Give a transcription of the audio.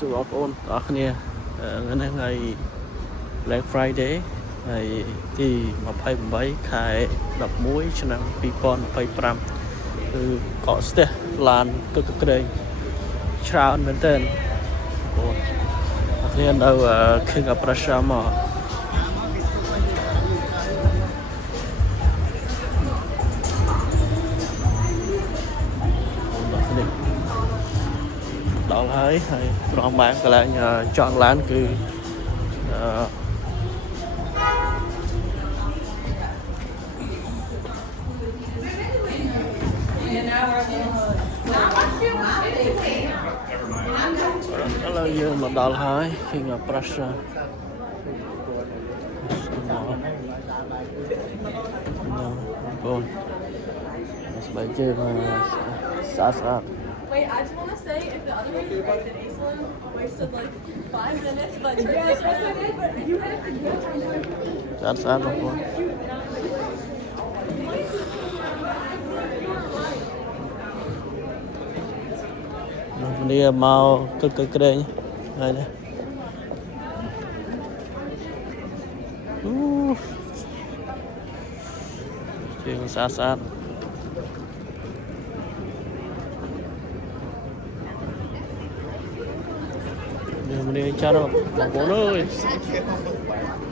សួរបងប្អូនទាំងអស់គ្នាថ្ងៃនេះថ្ងៃ Black Friday ហើយទី28ខែ11ឆ្នាំ2025គឺកកស្ទះឡានទឹកកក្រែងច្រើនមែនទែនបងប្អូនអ្នកនៅ King of Prussia មកដល់ហើយត្រង់បានកន្លែងចង់ឡានគឺឥឡូវយើងមកដល់ហើយ King of Prussia បងស្បែកជើងស្អាត Wait, I just want to say if the other way you did Aislinn wasted like 5 minutes, but took this minute. ស្អាតបងប្អូននេះមកទឹកកក្រែងហើយនេះជាងស្អាតនេះមិនចារបងប្អូនអើយ